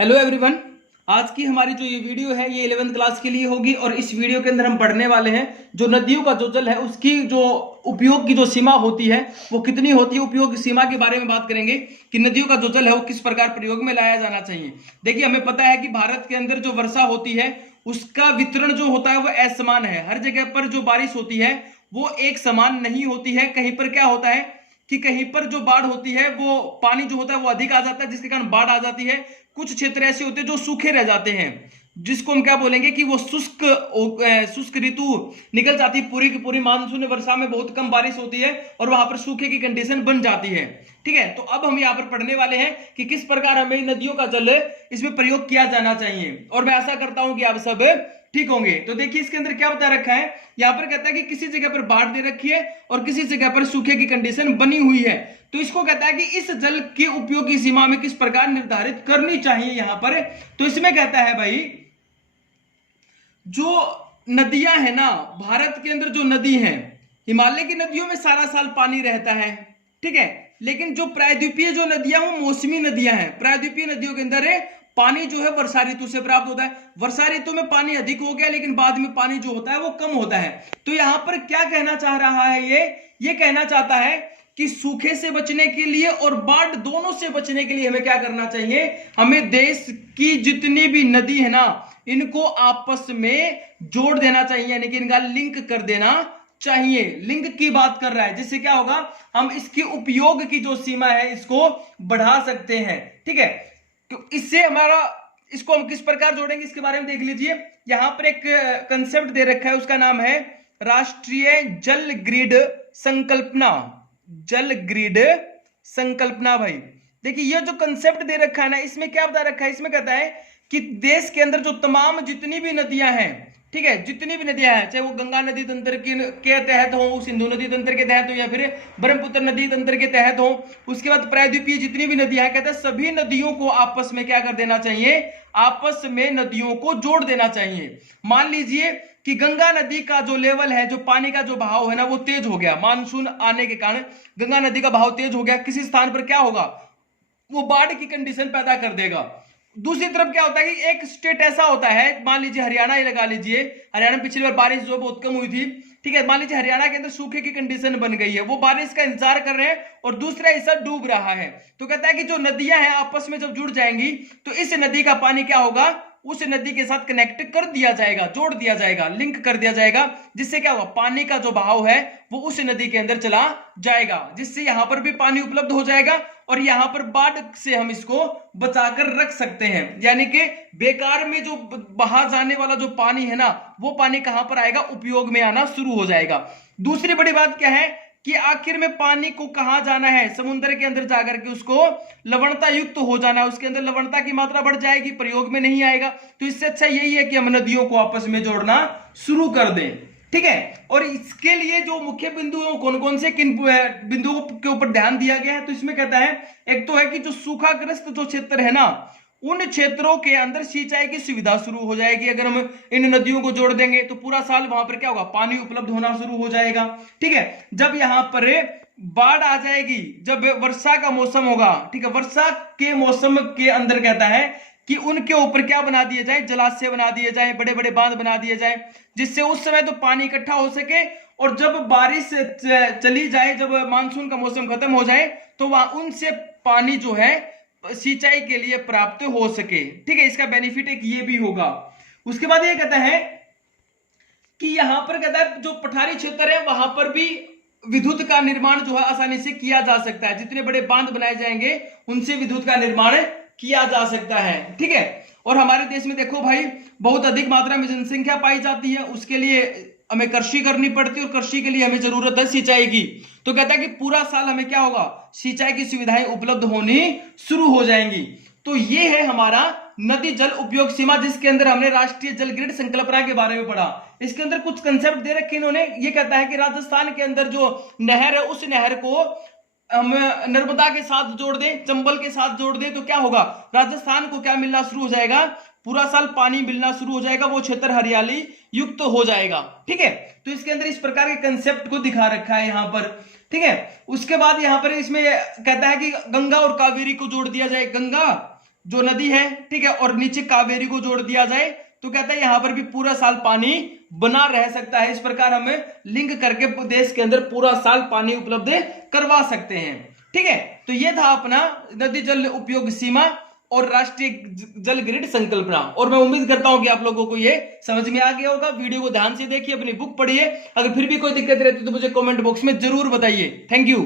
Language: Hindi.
Hello everyone. आज की हमारी जो ये वीडियो है ये 11th क्लास के लिए होगी और इस वीडियो के अंदर हम पढ़ने वाले हैं जो नदियों का जो जल है उसकी जो उपयोग की जो सीमा होती है वो कितनी होती है। उपयोग सीमा के बारे में बात करेंगे कि नदियों का जो जल है वो किस प्रकार प्रयोग में लाया जाना चाहिए। देखिए, हमें पता है कि भारत के अंदर जो वर्षा होती है उसका वितरण जो होता है वो असमान है। हर जगह पर जो बारिश होती है वो एक समान नहीं होती है। कहीं पर क्या होता है कि कहीं पर जो बाढ़ होती है वो पानी जो होता है वो अधिक आ जाता है जिसके कारण बाढ़ आ जाती है। कुछ क्षेत्र ऐसे होते हैं जो सूखे रह जाते हैं जिसको हम क्या बोलेंगे कि वो शुष्क ऋतु निकल जाती है। पूरी की पूरी मानसून वर्षा में बहुत कम बारिश होती है और वहां पर सूखे की कंडीशन बन जाती है। ठीक है, तो अब हम यहाँ पर पढ़ने वाले हैं कि किस प्रकार हमें नदियों का जल इसमें प्रयोग किया जाना चाहिए और मैं आशा करता हूं कि आप सब ठीक होंगे। तो देखिए इसके अंदर क्या बता रखा है। यहां पर कहता है कि किसी जगह पर बाढ़ दे रखी है और किसी जगह पर सूखे की कंडीशन बनी हुई है। तो इसको कहता है कि इस जल के उपयोग की सीमा में किस प्रकार निर्धारित करनी चाहिए। यहां पर तो इसमें कहता है भाई जो नदियां है ना, भारत के अंदर जो नदी है, हिमालय की नदियों में सारा साल पानी रहता है। ठीक है, लेकिन जो प्रायद्वीपीय जो नदियां वो मौसमी नदियां हैं। प्रायद्वीपीय नदियों के अंदर पानी जो है वर्षा ऋतु से प्राप्त होता है। वर्षा ऋतु में पानी अधिक हो गया लेकिन बाद में पानी जो होता है वो कम होता है। तो यहां पर क्या कहना चाह रहा है, ये कहना चाहता है कि सूखे से बचने के लिए और बाढ़ दोनों से बचने के लिए हमें क्या करना चाहिए। हमें देश की जितनी भी नदी है ना इनको आपस में जोड़ देना चाहिए, यानी कि इनका लिंक कर देना चाहिए। लिंक की बात कर रहा है जिससे क्या होगा, हम इसके उपयोग की जो सीमा है इसको बढ़ा सकते हैं। ठीक है, तो इससे हमारा इसको हम किस प्रकार जोड़ेंगे इसके बारे में देख लीजिए। यहां पर एक कंसेप्ट दे रखा है, उसका नाम है राष्ट्रीय जल ग्रिड संकल्पना। जल ग्रिड संकल्पना। भाई देखिए ये जो कंसेप्ट दे रखा है ना इसमें क्या बता रखा है। इसमें कहता है कि देश के अंदर जो तमाम जितनी भी नदियां हैं, ठीक है, जितनी भी नदियां हैं, चाहे वो गंगा नदी तंत्र के तहत हो, सिंधु नदी तंत्र के तहत हो या फिर ब्रह्मपुत्र नदी तंत्र के तहत हो, उसके बाद प्रायद्वीपीय जितनी भी नदियां हैं, कहते हैं सभी नदियों को आपस में क्या कर देना चाहिए, आपस में नदियों को जोड़ देना चाहिए। मान लीजिए कि गंगा नदी का जो लेवल है, जो पानी का जो बहाव है ना वो तेज हो गया, मानसून आने के कारण गंगा नदी का बहाव तेज हो गया। किसी स्थान पर क्या होगा, वो बाढ़ की कंडीशन पैदा कर देगा। दूसरी तरफ क्या होता है कि एक स्टेट ऐसा होता है, मान लीजिए हरियाणा ही लगा लीजिए, हरियाणा में पिछली बार बारिश जो बहुत कम हुई थी। ठीक है, मान लीजिए हरियाणा के अंदर सूखे की कंडीशन बन गई है, वो बारिश का इंतजार कर रहे हैं और दूसरा हिस्सा डूब रहा है। तो कहता है कि जो नदियां हैं आपस में जब जुड़ जाएंगी तो इस नदी का पानी क्या होगा, उस नदी के साथ कनेक्ट कर दिया जाएगा, जोड़ दिया जाएगा, लिंक कर दिया जाएगा, जिससे क्या होगा, पानी का जो बहाव है वो उस नदी के अंदर चला जाएगा, जिससे यहां पर भी पानी उपलब्ध हो जाएगा और यहां पर बाढ़ से हम इसको बचाकर रख सकते हैं। यानी कि बेकार में जो बहा जाने वाला जो पानी है ना वो पानी कहां पर आएगा, उपयोग में आना शुरू हो जाएगा। दूसरी बड़ी बात क्या है कि आखिर में पानी को कहां जाना है, समुद्र के अंदर जाकर के उसको लवणता युक्त हो जाना है, उसके अंदर लवणता की मात्रा बढ़ जाएगी, प्रयोग में नहीं आएगा। तो इससे अच्छा यही है कि हम नदियों को आपस में जोड़ना शुरू कर दें। ठीक है, और इसके लिए जो मुख्य बिंदु है कौन कौन से, किन बिंदुओं के ऊपर ध्यान दिया गया है। तो इसमें कहता है एक तो है कि जो सूखाग्रस्त जो क्षेत्र है ना उन क्षेत्रों के अंदर सिंचाई की सुविधा शुरू हो जाएगी। अगर हम इन नदियों को जोड़ देंगे तो पूरा साल वहां पर क्या होगा, पानी उपलब्ध होना शुरू हो जाएगा। ठीक है, जब यहां पर बाढ़ आ जाएगी, जब वर्षा का मौसम होगा, ठीक है, वर्षा के मौसम के अंदर कहता है कि उनके ऊपर क्या बना दिए जाए, जलाशय बना दिए जाए, बड़े बड़े बांध बना दिए जाए, जिससे उस समय तो पानी इकट्ठा हो सके और जब बारिश चली जाए, जब मानसून का मौसम खत्म हो जाए तो वहां उनसे पानी जो है सिंचाई के लिए प्राप्त हो सके। ठीक है, इसका बेनिफिट एक ये भी होगा। उसके बाद ये कहता है कि यहां पर कहता है जो पठारी क्षेत्र है वहां पर भी विद्युत का निर्माण जो है आसानी से किया जा सकता है। जितने बड़े बांध बनाए जाएंगे उनसे विद्युत का निर्माण किया जा सकता है। ठीक है, और हमारे देश में देखो भाई बहुत अधिक मात्रा में जनसंख्या पाई जाती है, उसके लिए हमें कृषि करनी पड़ती है और कृषि के लिए हमें जरूरत है सिंचाई की। तो कहता है कि पूरा साल हमें क्या होगा, सिंचाई की सुविधाएं उपलब्ध होनी शुरू हो जाएंगी। तो ये है हमारा नदी जल उपयोग सीमा, जिसके अंदर हमने राष्ट्रीय जल ग्रिड संकल्पना के बारे में पढ़ा। इसके अंदर कुछ कंसेप्ट दे रखे इन्होंने। ये कहता है कि राजस्थान के अंदर जो नहर है उस नहर को हम नर्मदा के साथ जोड़ दें, चंबल के साथ जोड़ दें, तो क्या होगा, राजस्थान को क्या मिलना शुरू हो जाएगा, पूरा साल पानी मिलना शुरू हो जाएगा, वो क्षेत्र हरियाली युक्त हो जाएगा। ठीक है, तो इसके अंदर इस प्रकार के कंसेप्ट को दिखा रखा है यहां पर। ठीक है, उसके बाद यहां पर इसमें कहता है कि गंगा और कावेरी को जोड़ दिया जाए। गंगा जो नदी है, ठीक है, और नीचे कावेरी को जोड़ दिया जाए तो कहता है यहां पर भी पूरा साल पानी बना रह सकता है। इस प्रकार हमें लिंक करके देश के अंदर पूरा साल पानी उपलब्ध करवा सकते हैं। ठीक है, तो यह था अपना नदी जल उपयोग सीमा और राष्ट्रीय जल ग्रिड संकल्पना। और मैं उम्मीद करता हूं कि आप लोगों को यह समझ में आ गया होगा। वीडियो को ध्यान से देखिए, अपनी बुक पढ़िए। अगर फिर भी कोई दिक्कत रहती है तो मुझे कमेंट बॉक्स में जरूर बताइए। Thank you.